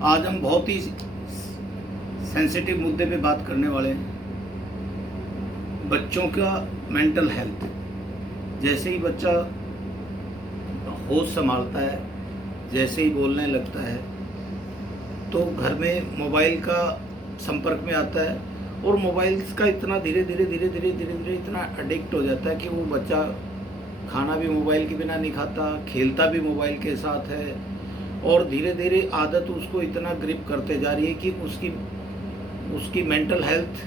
आज हम बहुत ही सेंसिटिव मुद्दे पे बात करने वाले हैं, बच्चों का मेंटल हेल्थ। जैसे ही बच्चा होश संभालता है, जैसे ही बोलने लगता है, तो घर में मोबाइल का संपर्क में आता है और मोबाइल का इतना धीरे धीरे इतना एडिक्ट हो जाता है कि वो बच्चा खाना भी मोबाइल के बिना नहीं खाता, खेलता भी मोबाइल के साथ है और धीरे धीरे आदत उसको इतना ग्रिप करते जा रही है कि उसकी मेंटल हेल्थ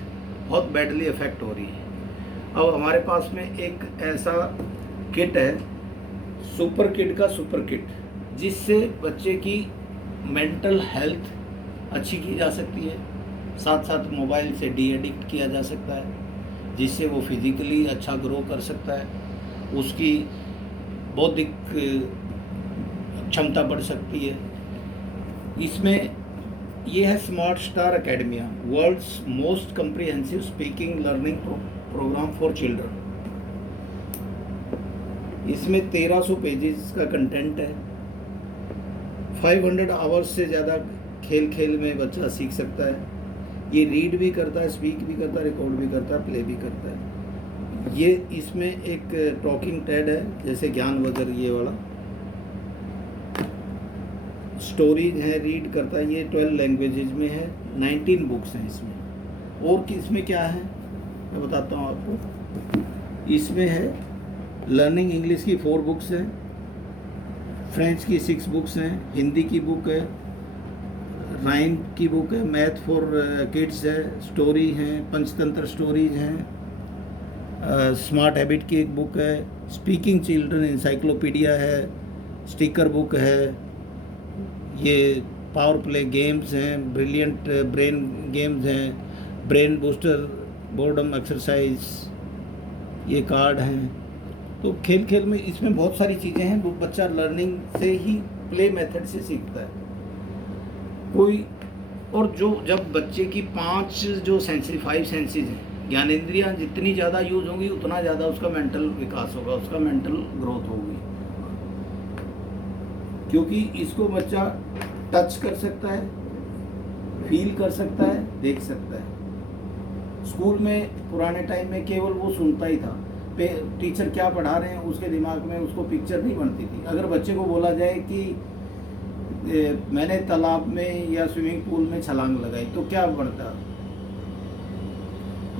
बहुत बैडली अफेक्ट हो रही है। अब हमारे पास में एक ऐसा किट है, सुपर किट का सुपर किट, जिससे बच्चे की मेंटल हेल्थ अच्छी की जा सकती है, साथ साथ मोबाइल से डी एडिक्ट किया जा सकता है, जिससे वो फिज़िकली अच्छा ग्रो कर सकता है, उसकी बौद्धिक क्षमता बढ़ सकती है। इसमें ये है smart star academia, world's most comprehensive speaking learning programme for children. इसमें 1300 पेजेस का कंटेंट है। 500 आवर्स से ज़्यादा खेल में बच्चा सीख सकता है। ये रीड भी करता है, स्पीक भी करता है, रिकॉर्ड भी करता है, प्ले भी करता है। ये इसमें एक टॉकिंग टेड है, जैसे ज्ञानवज्र ये वाला। स्टोरीज है, रीड करता है। ये 12 लैंग्वेजेज में है, 19 बुक्स हैं इसमें। और इसमें क्या है मैं बताता हूँ आपको। इसमें है लर्निंग इंग्लिश की 4 बुक्स हैं, फ्रेंच की 6 बुक्स हैं, हिंदी की बुक है, राइम की बुक है, मैथ फॉर किड्स है, स्टोरी हैं, पंचतंत्र स्टोरीज हैं, स्मार्ट हैबिट की एक बुक है, स्पीकिंग चिल्ड्रन इंसाइक्लोपीडिया है, स्टिकर बुक है, ये पावर प्ले गेम्स हैं, ब्रिलियंट ब्रेन गेम्स हैं, ब्रेन बूस्टर बोर्डम एक्सरसाइज, ये कार्ड हैं। तो खेल में इसमें बहुत सारी चीज़ें हैं। वो बच्चा लर्निंग से ही प्ले मेथड से सीखता है कोई। और जब बच्चे की 5 जो 5 सेंसेस हैं, ज्ञानेंद्रियाँ जितनी ज़्यादा यूज़ होंगी उतना ज़्यादा उसका मेंटल विकास होगा, उसका मेंटल ग्रोथ होगी। क्योंकि इसको बच्चा टच कर सकता है, फील कर सकता है, देख सकता है। स्कूल में पुराने टाइम में केवल वो सुनता ही था, टीचर क्या पढ़ा रहे हैं उसके दिमाग में उसको पिक्चर नहीं बनती थी। अगर बच्चे को बोला जाए कि मैंने तालाब में या स्विमिंग पूल में छलांग लगाई, तो क्या बनता?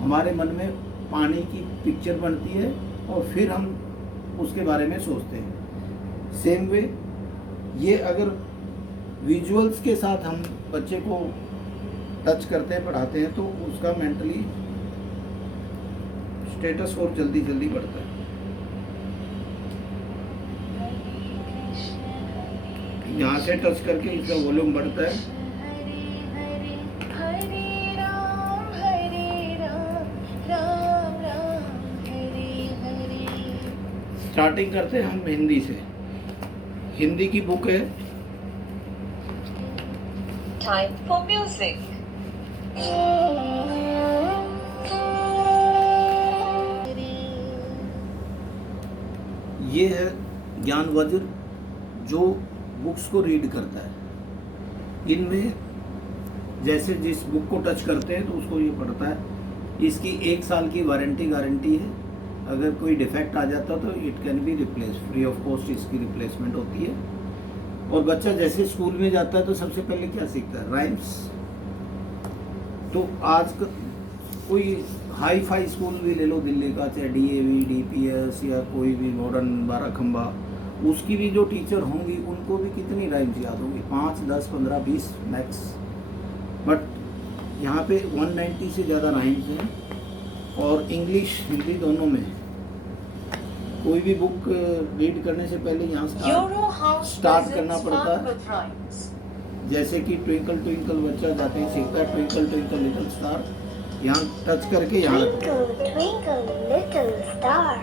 हमारे मन में पानी की पिक्चर बनती है और फिर हम उसके बारे में सोचते हैं। सेम वे ये अगर विजुअल्स के साथ हम बच्चे को टच करते हैं, पढ़ाते हैं, तो उसका मेंटली स्टेटस और जल्दी बढ़ता है। यहाँ से टच करके इसका वॉल्यूम बढ़ता है। स्टार्टिंग करते हैं हम हिंदी से। हिंदी की बुक है टाइम फॉर म्यूजिक। ये है ज्ञानवज्र, जो बुक्स को रीड करता है। इनमें जैसे जिस बुक को टच करते हैं तो उसको ये पढ़ता है। इसकी 1 साल की गारंटी है। अगर कोई डिफेक्ट आ जाता तो it can be replace, free of cost इसकी रिप्लेसमेंट होती है। और बच्चा जैसे स्कूल में जाता है तो सबसे पहले क्या सीखता है? राइम्स। तो आज कोई हाई फाई स्कूल भी ले लो दिल्ली का, चाहे DAV, DPS या कोई भी मॉडर्न 12 खंबा, उसकी भी जो टीचर होंगी उनको भी कितनी राइम्स याद होंगी? 5, 10, 15, 20 मैक्स। बट यहाँ पे 190 से ज़्यादा राइम्स हैं और इंग्लिश हिंदी दोनों में। कोई भी बुक रीड करने से पहले यहाँ स्टार्ट करना पड़ता है। जैसे कि ट्विंकल ट्विंकल बच्चा जाते ही सीखता है, ट्विंकल ट्विंकल लिटिल स्टार, यहाँ टच करके यहाँ Twinkle, little star.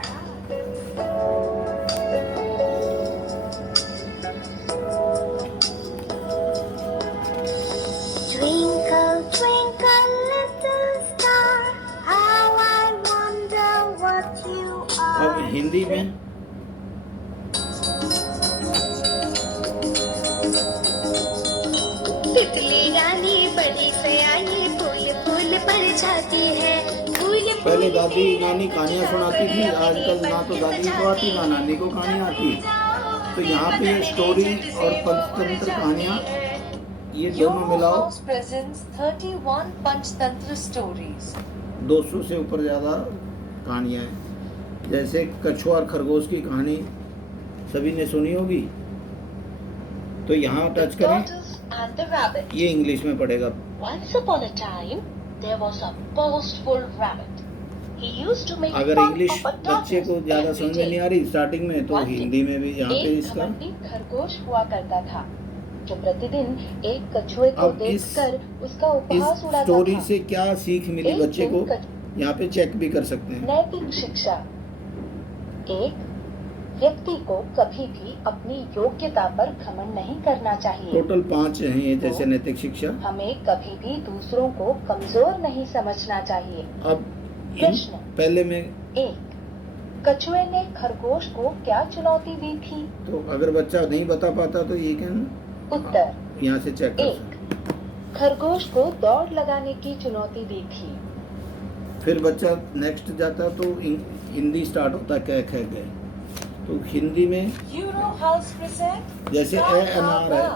Twinkle, twinkle, little star, how I wonder what you are. अब हिंदी में तितली रानी बड़ी सयानी फूल फूल पर जाती है फूल पहले दादी नानी कहानियाँ सुनाती थी, आजकल ना तो दादी को आती ना नानी को कहानियाँ आती। तो यहाँ पे स्टोरी और पंचतंत्र कहानियाँ ये दोनों Euro मिलाओ। House presents 31 Panchtantra stories. 200 से ऊपर ज़्यादा कहानियाँ हैं। जैसे कछुआ और खरगोश की कहानी सभी ने सुनी होगी। तो यहाँ टच करें, Tortoise and the rabbit. ये इंग्लिश में पड़ेगा। Once upon a time, there was a boastful rabbit. He used to make अगर fun इंग्लिश of a बच्चे को tortoise ज़्यादा every समझ में नहीं day. आ रही स्टार्टिंग में, तो One day, हिंदी में भी यहाँ पे एक इसका घमंडी खरगोश हुआ करता था जो प्रतिदिन एक कछुए को अब इस देखकर उसका इस उपहास उड़ाता स्टोरी था। से क्या सीख मिली एक बच्चे को, दिन यहाँ पे चेक भी कर सकते हैं। नैतिक शिक्षा। एक व्यक्ति को कभी भी अपनी योग्यता पर घमंड नहीं करना चाहिए। टोटल 5 हैं ये, जैसे नैतिक शिक्षा। हमें कभी भी दूसरों को कमजोर नहीं समझना चाहिए। अब प्रश्न। पहले में एक, कछुए ने खरगोश को क्या चुनौती दी थी? तो अगर बच्चा नहीं बता पाता तो ये क्या उत्तर, यहाँ से चेक कर एक, सकते। खरगोश को दौड़ लगाने की चुनौती दी थी। फिर बच्चा नेक्स्ट जाता तो हिंदी स्टार्ट होता कह कह गए, तो हिंदी में Euro House presents जैसे ए अनार है,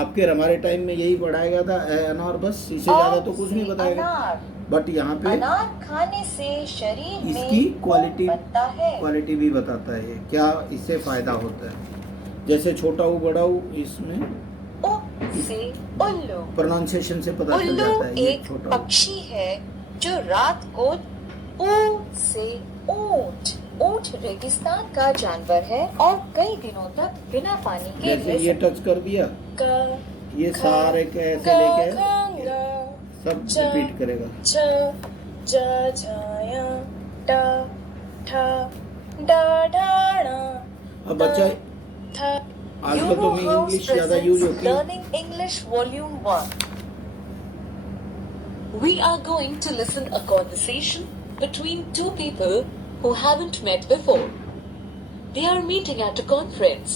आपके हमारे टाइम में यही पढ़ाया था ए अनार, बस इससे ज्यादा तो कुछ नहीं बताएगा। अनार। बट यहाँ पे अनार खाने से शरीर में इसकी क्वालिटी बनता है। क्वालिटी भी बताता है क्या इससे फायदा होता है। जैसे छोटा हूँ बड़ा हूँ, इसमें उ से उल्लू। प्रोनाउंसिएशन से पता चल उल्लू जाता है ये एक छोटा हूँ। पक्षी है जो रात को ऊ से ऊंट। ऊंट रेगिस्तान का जानवर है और कई दिनों तक बिना पानी के जैसे रह ये सकता टच कर दिया, है। ये सारे कैसे लेके सब रिपीट करेगा। च ज झया ट ठ ड ढ ण अब बच्चा थ। आजकल तो में Euro House इंग्लिश ज्यादा यूज presents होती है। Learning English Volume 1. We are going to listen a conversation between two people who haven't met before. They are meeting at a conference.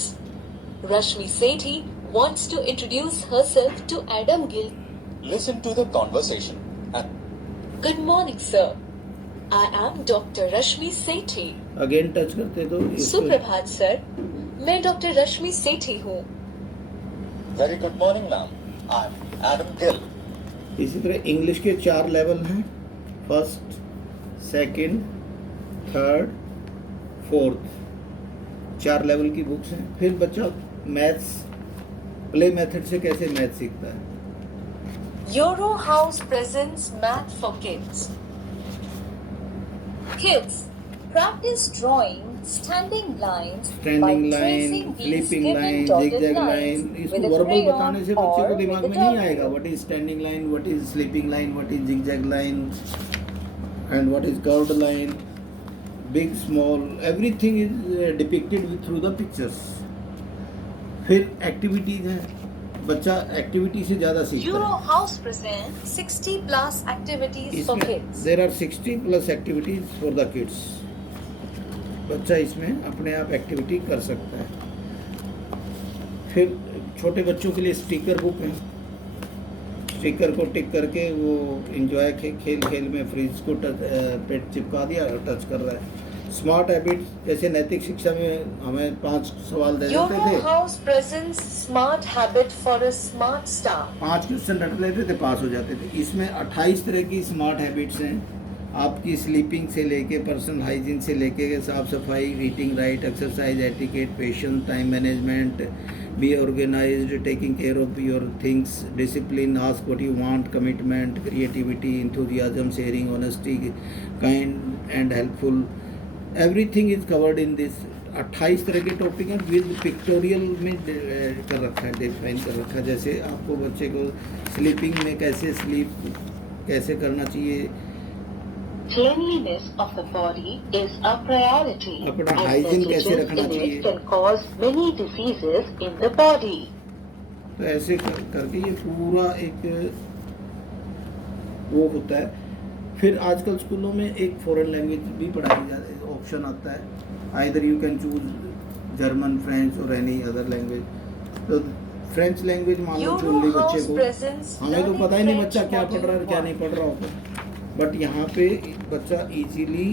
Rashmi Sethi wants to introduce herself to Adam Gill. Listen to the conversation and Good morning, sir. I am Dr. Rashmi Sethi. Again touch करते तो इसको सुप्रभात sir, मैं doctor रश्मि सेठी हूँ। very good morning, ma'am. I'm Adam Gill. इसी तरह English के 4 level हैं, first, second, third, fourth, 4 level की बुक्स हैं। फिर बच्चा मैथ्स प्ले मेथड से कैसे मैथ सीखता है। Euro House presents Math for Kids. Kids, practice drawing standing lines standing by line, tracing these sleeping given line, dotted zigzag lines line, with इसको a verbal crayon बताने से बच्चे or को दिमाग with में a नहीं chalk. आएगा। What is standing line, what is sleeping line, what is zigzag line and what is curved line, big small, everything is depicted through the pictures. फिर activities हैं, बच्चा एक्टिविटी से ज्यादा सीखता Euro है। House presents 60 plus activities for इसमें kids. There are 60 plus activities for the kids. बच्चा इसमें अपने आप एक्टिविटी कर सकता है। फिर छोटे बच्चों के लिए स्टिकर बुक है, स्टिकर को टिक करके वो एंजॉय खेल खेल में फ्रिज को पेट चिपका दिया, टच कर रहा है। स्मार्ट हैबिट्स, जैसे नैतिक शिक्षा में हमें 5 सवाल दे देते Euro थे, House presents Smart Habit for a Smart Star. 5 question रट लेते थे, पास हो जाते थे। इसमें 28 तरह की स्मार्ट हैबिट्स हैं, आपकी स्लीपिंग से लेके पर्सनल हाइजीन से लेके साफ सफाई, eating right, exercise, etiquette, patience, time management, be organised, taking care of your things, discipline, ask what you want, commitment, creativity, enthusiasm, sharing, honesty, kind and helpful, everything is covered in this. 28 तरह के topic हैं, with pictorial में कर रखा है, define कर रखा है। जैसे आपको बच्चे को स्लीपिंग में कैसे स्लीप कैसे करना चाहिए, Cleanliness of the body is a priority. अपना and hygiene कैसे negligence रखना in it चाहिए। can cause many diseases in the body. तो ऐसे करके ये पूरा एक वो होता है। फिर आजकल स्कूलों में एक फॉरेन लैंग्वेज भी पढ़ाई जाती है, ऑप्शन आता है, either you can choose German, French और एनी अदर लैंग्वेज। तो फ्रेंच लैंग्वेज मान लो चुन ली बच्चे को, हमें तो पता ही नहीं बच्चा क्या पढ़ रहा है क्या नहीं पढ़ रहा होता, बट यहाँ पे बच्चा easily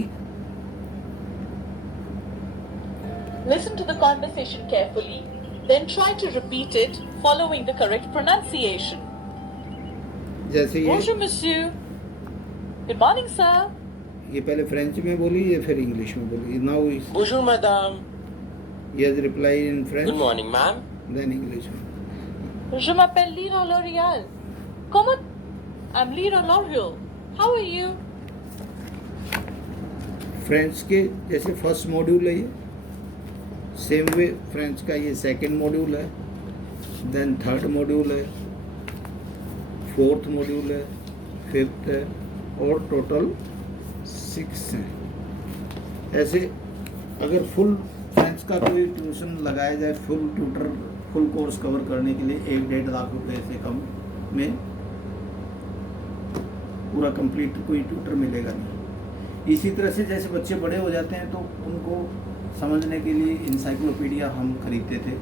Listen to the conversation carefully, then try to repeat it following the correct pronunciation. जैसे Bonjour, monsieur. Good morning, sir. ये पहले फ्रेंच में बोली ये फिर इंग्लिश में बोली, now Bonjour, madame. he has replied in French, Good morning, ma'am. then English में. Je m'appelle Lyra L'Oréal. Comment? I'm Lyra L'Oréal. How are you? French के जैसे फर्स्ट मॉड्यूल है ये, सेम वे फ्रेंच का ये second module है, then third module है, fourth module है, फिफ्थ है और टोटल 6 हैं। ऐसे अगर फुल फ्रेंच का कोई ट्यूशन लगाया जाए, full tutor full course cover करने के लिए 1-1.5 लाख रुपए से कम में पूरा कंप्लीट कोई ट्यूटर मिलेगा नहीं। इसी तरह से जैसे बच्चे बड़े हो जाते हैं तो उनको समझने के लिए इंसाइक्लोपीडिया हम खरीदते थे,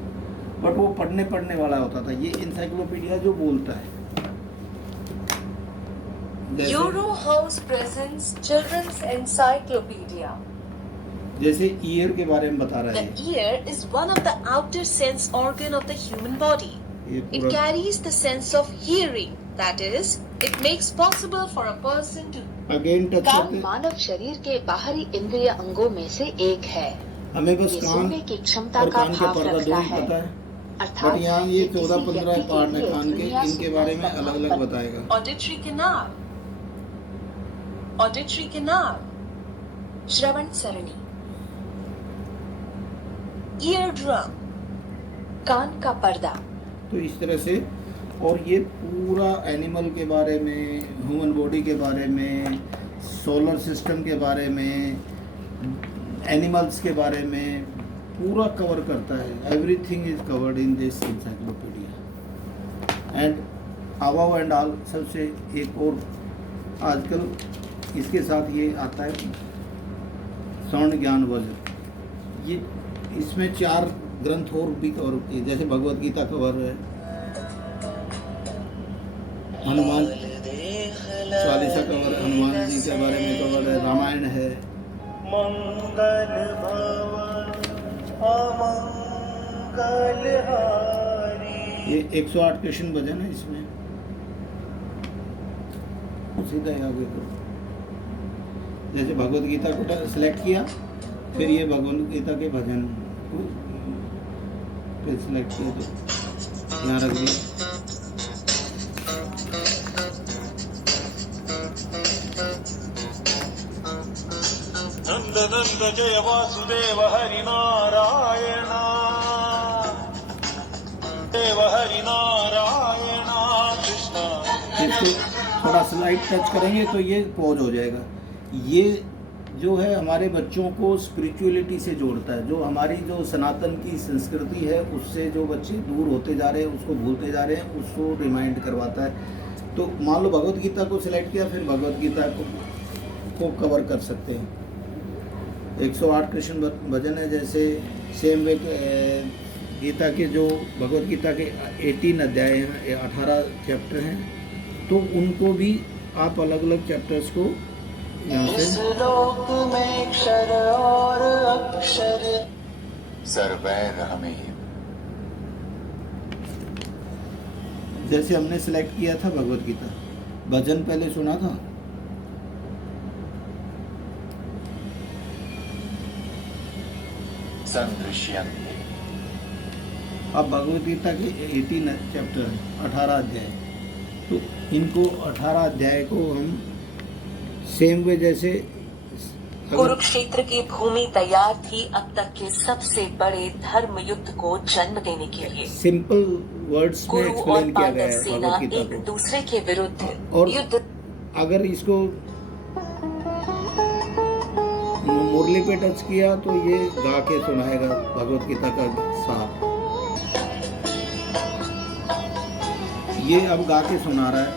बट वो पढ़ने वाला होता था। ये इंसाइक्लोपीडिया जो बोलता है, Euro House presents Children's Encyclopedia. जैसे ईयर के बारे में बता रहा The है, ear is one of the outer sense organ of the human body. ये It पूरा carries the sense of hearing. That is, it makes possible for a person to again touch कान करते, मानव शरीर के बाहरी इंद्रिय अंगों में से एक है। हमें बस ये कान सुनने की क्षमता और का कान के भाव पर्दा दो रखता ही है, पता है, अर्थात बट यहाँ ये ये किसी 14-15 व्यक्ति के पार्ट है लिए कान के, दुनिया इनके बारे में सुनना अलग अलग संभव बताएगा। auditory canal. Auditory canal. श्रवण सरणी. Eardrum. कान का पर्दा। तो इस तरह से, और ये पूरा एनिमल के बारे में, ह्यूमन बॉडी के बारे में, सोलर सिस्टम के बारे में, एनिमल्स के बारे में पूरा कवर करता है। Everything is covered in this encyclopedia and above and all. सबसे एक और आजकल इसके साथ ये आता है स्वर्ण ज्ञान वज्र। ये इसमें 4 ग्रंथ और भी कवर होती है, जैसे भगवत गीता कवर है, हनुमान चालीसा कवर, हनुमान जी के बारे में कवर है, रामायण है। मंगल भवन अमंगल हारी। ये 108 कृष्ण भजन है इसमें, सीधा ही आगे करो। जैसे भगवत गीता को सिलेक्ट किया, फिर ये भगवत गीता के भजन को फिर सिलेक्ट किया तो यहाँ रख दिया। नंद नंद जय वासुदेव हरि नारायण, देव हरि नारायण कृष्ण। इसको थोड़ा स्लाइड टच करेंगे तो ये पॉज हो जाएगा। ये जो है हमारे बच्चों को स्पिरिचुअलिटी से जोड़ता है। जो हमारी जो सनातन की संस्कृति है उससे जो बच्चे दूर होते जा रहे हैं, उसको भूलते जा रहे हैं, उसको रिमाइंड करवाता है। तो मान लो भगवत गीता को सिलेक्ट किया, फिर भगवत गीता को कवर कर सकते हैं। 108 कृष्ण भजन है, जैसे सेम वे गीता के जो भगवत गीता के 18 अध्याय हैं, 18 चैप्टर हैं, तो उनको भी आप अलग अलग चैप्टर्स को यहाँ इस से लोक में क्षर और अक्षर सर्वैर हमें। जैसे हमने सिलेक्ट किया था भगवत गीता, भजन पहले सुना था, संदृश्यन्ते। अब भगवत गीता के 18 चैप्टर 18 अध्याय, तो इनको 18 अध्याय को हम सेम वे जैसे कुरुक्षेत्र की भूमि तैयार थी अब तक के सबसे बड़े धर्म युद्ध को जन्म देने के लिए। सिंपल वर्ड्स में कुरु और एक्सप्लेन किया गया पांडव है सेना भगवत गीता एक को। दूसरे के विरुद्ध और युद्ध। अगर इसको मुरली पे टच किया तो ये गा के सुनाएगा भगवत गीता का सार। ये अब गा के सुना रहा है,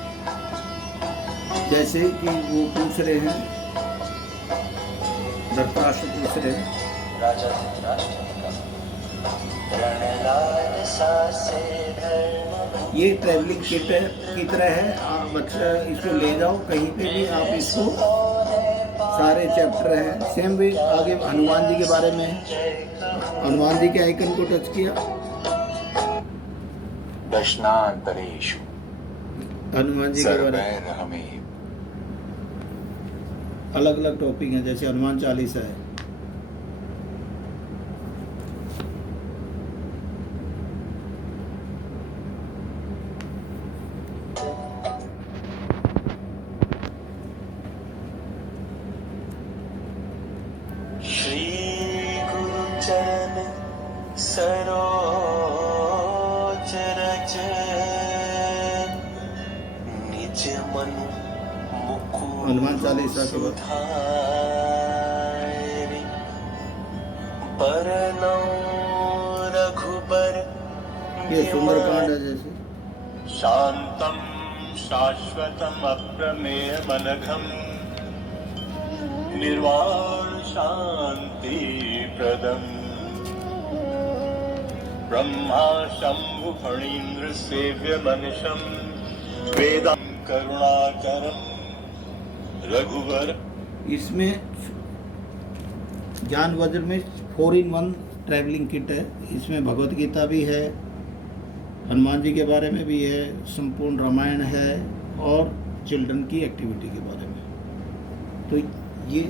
जैसे कि वो पूछ रहे हैं, धृतराष्ट्र पूछ रहे हैं, राजा धृतराष्ट्र ने कहा, रणलाल सा से धर्म ये ट्रैवलिंग किट की तरह है। आप बच्चा इसको ले जाओ कहीं पे भी, आप इसको सारे चैप्टर हैं सेम वे। आगे हनुमान जी के बारे में, हनुमान जी के आइकन को टच किया, दर्शनांतरेषु हनुमान जी के बारे में सर्वैर्हमेव अलग अलग टॉपिक हैं, जैसे हनुमान चालीसा है। श्री गुरु चरण सरोज रज निज मनु मुकुर हनुमान चालीसा के बाद सुधारि बरनौ रघुबर ये सुंदरकांड है जैसे। शांतम शाश्वतम अप्रमेयमनघम निर्वाण शांति प्रदम ब्रह्मा शंभु फणीन्द्र सेव्य मनिषम वेदम करुणाकरम रघुवर। इसमें ज्ञान वज्र में 4-in-1 ट्रैवलिंग किट है। इसमें भगवत गीता भी है, हनुमान जी के बारे में भी है, संपूर्ण रामायण है और चिल्ड्रन की एक्टिविटी के बारे में। तो ये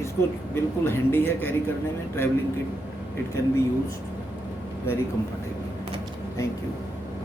इसको बिल्कुल हैंडी है कैरी करने में। Travelling kit, it can be used very comfortable. Thank you.